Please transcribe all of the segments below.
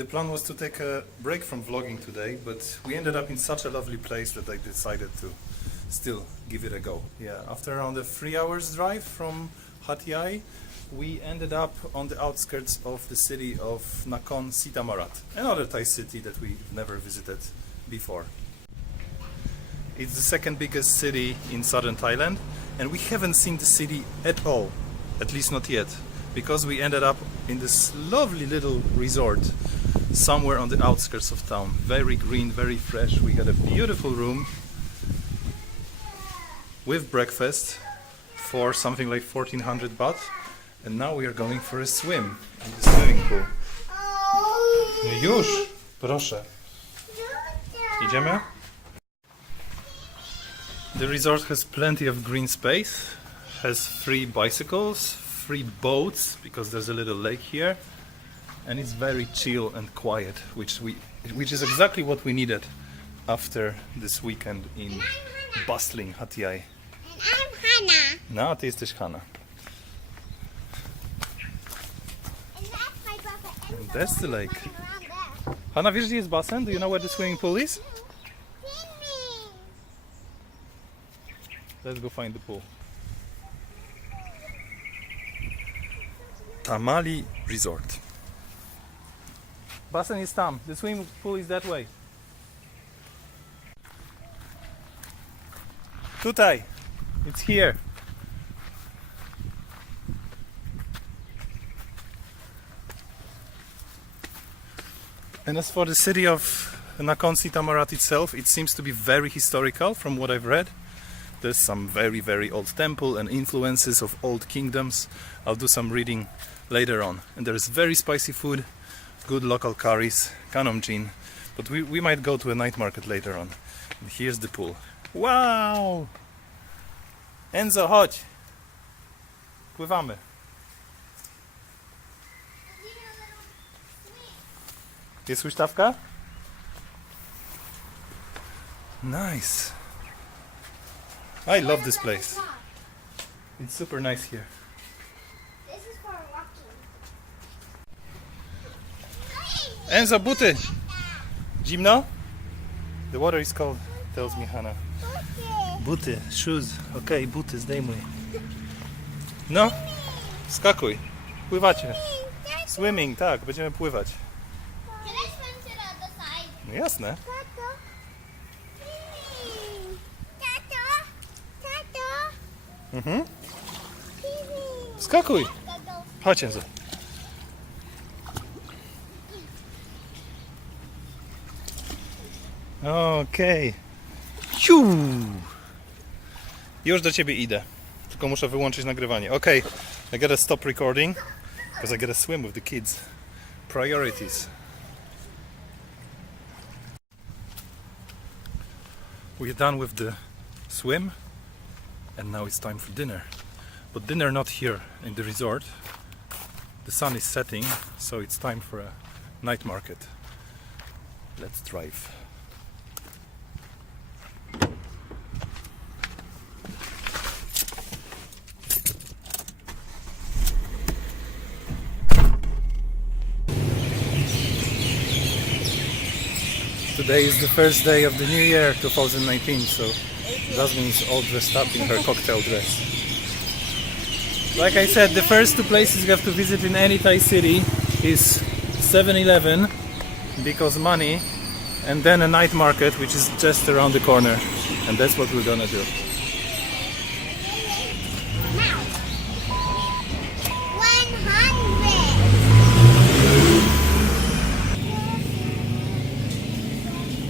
The plan was to take a break from vlogging today, but we ended up in such a lovely place that I decided to still give it a go. Yeah, after around a 3 hours drive from Hat Yai, we ended up on the outskirts of the city of Nakhon Sitamarat, another Thai city that we've never visited before. It's the second biggest city in southern Thailand, and we haven't seen the city at all, at least not yet, because we ended up in this lovely little resort somewhere on the outskirts of town. Very green, very fresh. We got a beautiful room with breakfast for something like 1400 baht, and now we are going for a swim in the swimming pool. Już, proszę. Idziemy? The resort has plenty of green space, has 3 bicycles, 3 boats, because there's a little lake here, and it's very chill and quiet, which is exactly what we needed after this weekend in bustling Hat Yai. And I'm Hannah. No, ty jesteś Hanna. And that's my brother Enzo. And that's the lake. Running around there. Hanna, wiesz gdzie jest basen? Do you know where the swimming pool is? Swimming. Let's go find the pool. Tamale Resort. Basen is tam. The swimming pool is that way. Tutaj. It's here. And as for the city of Nakhon Sitamarat itself, it seems to be very historical from what I've read. There's some very, very old temple and influences of old kingdoms. I'll do some reading later on. And there's very spicy food, good local curries, kanomjin. But we might go to a night market later on. And here's the pool. Wow! Enzo, chodź! Pływamy. Jest huśtawka? Nice. I love this place. It's super nice here. This is for walking. Enzo, buty! Zimno? The water is cold, tells me Hannah. Buty, shoes. Okej, buty zdejmuj. No, skakuj. Pływacie. Swimming, tak, będziemy pływać. Can I swim to the other side? No jasne. Tato. Tato. Tato. Mhm. Skakuj. Chodź, Enzo. Okej. Ciu. Już do ciebie idę. Tylko muszę wyłączyć nagrywanie. Okay, I gotta stop recording because I gotta swim with the kids. Priorities. We're done with the swim and now it's time for dinner. But dinner not here in the resort. The sun is setting, so it's time for a night market. Let's drive. Today is the first day of the new year 2019, so Jasmine is all dressed up in her cocktail dress. Like I said, the first 2 places you have to visit in any Thai city is 7-Eleven, because money, and then a night market, which is just around the corner, and that's what we're gonna do. Now. 100.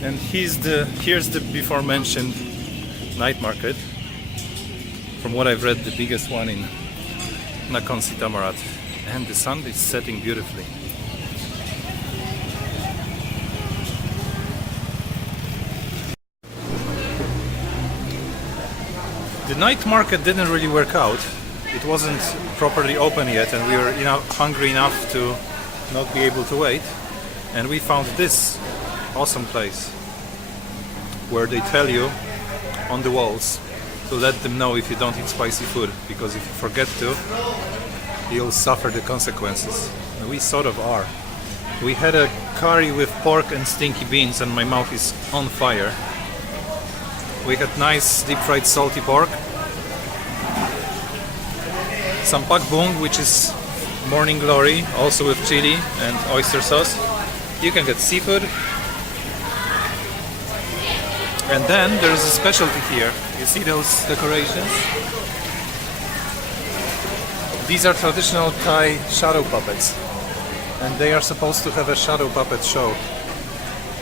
And here's the before mentioned night market. From what I've read, the biggest one in Nakhon Sitamarat. And the sun is setting beautifully. The night market didn't really work out. It wasn't properly open yet, and we were hungry enough to not be able to wait. And we found this awesome place where they tell you on the walls to let them know if you don't eat spicy food, because if you forget to, you'll suffer the consequences. And we sort of are. We had a curry with pork and stinky beans and my mouth is on fire. We had nice deep fried salty pork. Some pak bung, which is morning glory, also with chili and oyster sauce. You can get seafood. And then there is a specialty here. You see those decorations? These are traditional Thai shadow puppets. And they are supposed to have a shadow puppet show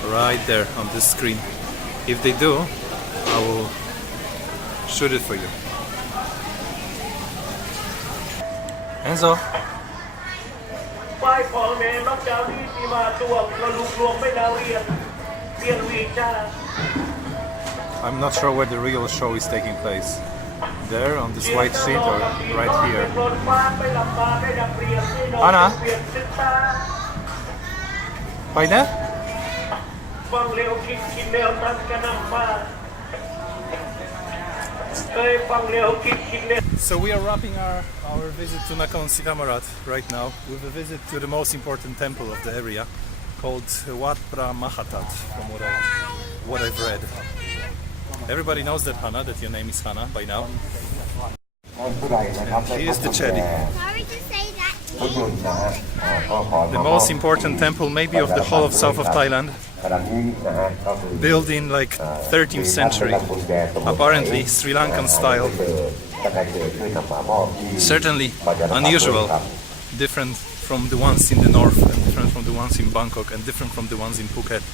right there on this screen. If they do, I will shoot it for you. Enzo. ไหว้ของแม่นอกจากนี้ที่มาตัวเราลูกรวมไม่นาเรียนวีจ้า I'm not sure where the real show is taking place. There on this white sheet or right here. รถฟ้าไปลำบากได้ดับเปลี่ยนที่นอน Anna? เปลี่ยนศึกษา Fajne? ฟังเร็วคิดเร็วตั้งกันนำมาเคยฟังเร็วคิดเร็ว So we are wrapping our visit to Nakhon Sitamarat right now with a visit to the most important temple of the area called Wat Pra Mahatat, from what I've read. Everybody knows that Hannah, that your name is Hannah by now. And here's the Chedi. Sorry to say that. The most important temple maybe of the whole of south of Thailand. Built in like 13th century, apparently Sri Lankan style. Certainly unusual, different from the ones in the north and different from the ones in Bangkok and different from the ones in Phuket.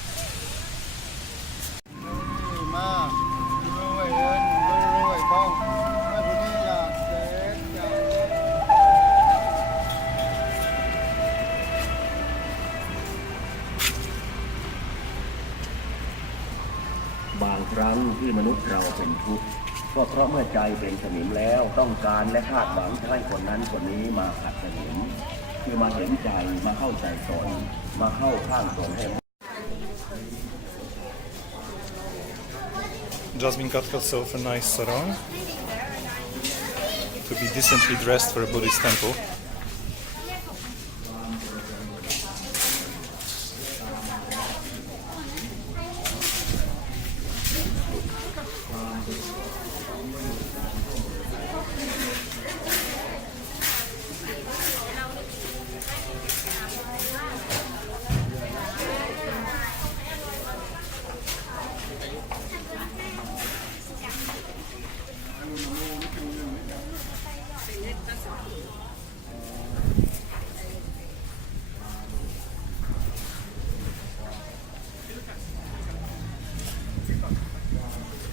บางครั้งที่มนุษย์เราเป็นทุกข์ก็เพราะเมื่อใจเป็นสนิมแล้วต้องการและคาดหวังจะให้คนนั้นคนนี้มาขัดสนิมคือมาเห็นใจมาเข้าใจตนมาเข้าข้างตนให้ Jasmine got herself a nice sarong to be decently dressed for a Buddhist temple.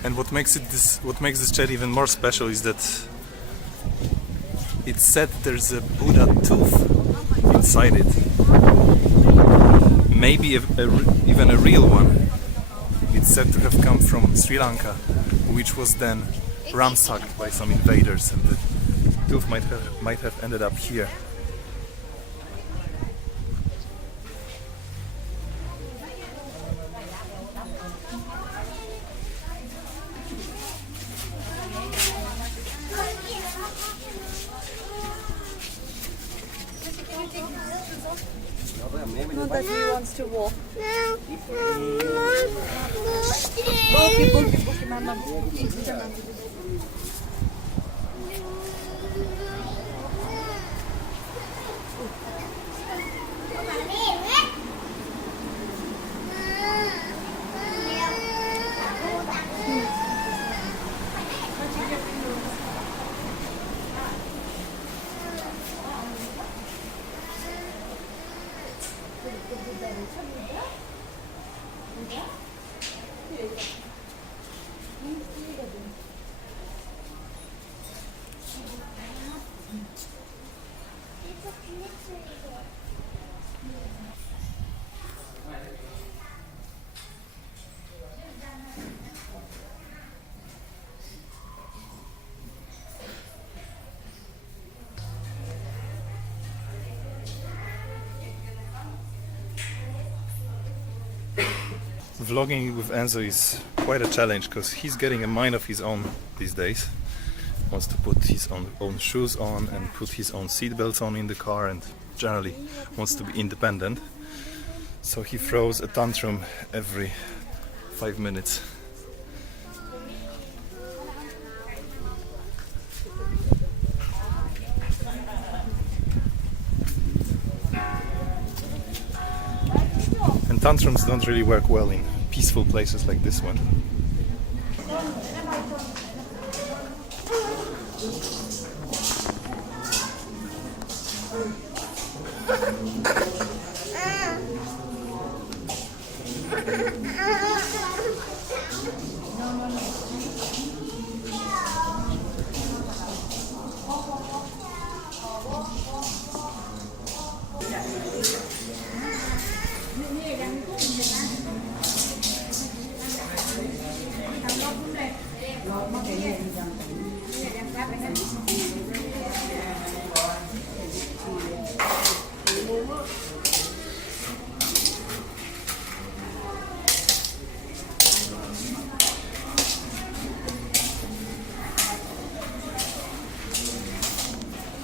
And what makes this cherry even more special is that it's said there's a Buddha tooth inside it. Maybe even a real one. It's said to have come from Sri Lanka, which was then ransacked by some invaders, and the tooth might have ended up here. No, that he wants to walk. No. Boogie, mama. Vlogging with Enzo is quite a challenge because he's getting a mind of his own these days. Wants to put his own shoes on and put his own seat belts on in the car, and generally wants to be independent. So he throws a tantrum every 5 minutes. And tantrums don't really work well in peaceful places like this one.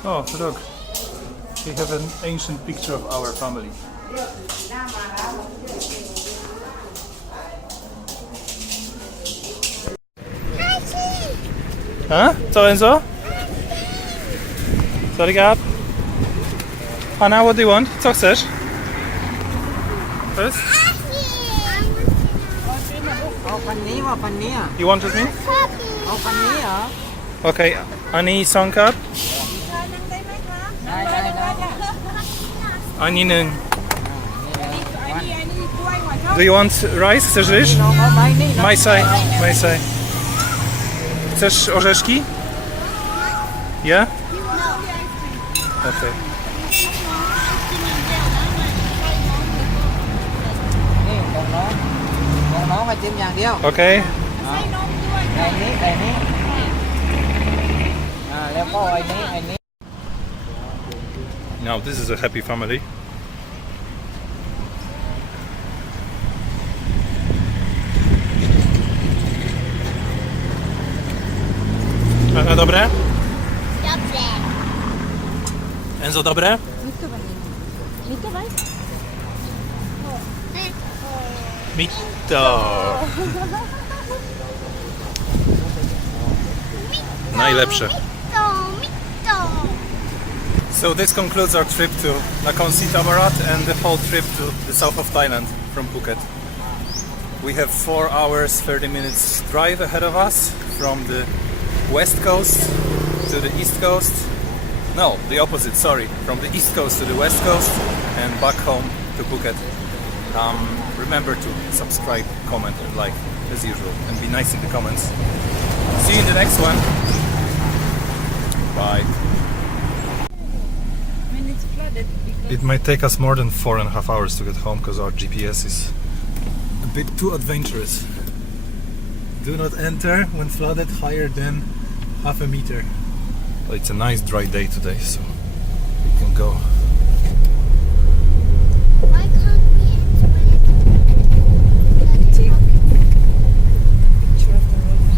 Oh, look, we have an ancient picture of our family. Ha? Co Enzo? Sorry, Gab. Anna, what do you want? Co chcesz? First? เอาพันนี้ว่าพันนี้อ่ะ You want with me? เอาพันนี้เหรอ Okay, Ani song cup. ได้ได้ได้ Ani nung. Do you want rice? Chcesz ryż? น้องเอาไม้นี่น้อง Majsaj, majsaj. Chcesz orzeszki? Yeah? Okay. นี่ของน้องมาจิ้มอย่างเดียว Okay. ไอ้นี้ไอ้นี้แล้วก็ไอ้นี้ไอ้นี้ Now this is a happy family. Anna, dobre? Dobrze. Enzo, dobre? Mito. Najlepsze. Mito. So this concludes our trip to Nakhon Si Thammarat and the whole trip to the south of Thailand from Phuket. We have 4 hours 30 minutes drive ahead of us from the west coast to the east coast. No, the opposite, sorry. From the east coast to the west coast and back home to Phuket. Remember to subscribe, comment and like as usual and be nice in the comments. See you in the next one. Bye. When it's flooded, because It might take us more than 4.5 hours to get home because our GPS is a bit too adventurous. Do not enter when flooded higher than half a meter. Well, it's a nice dry day today, so we can go. Why can't we enter when picture of the river.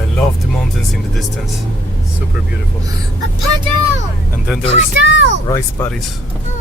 I love the mountains in the distance. Super beautiful. A puddle! And then there's Puddle! rice paddies. Oh,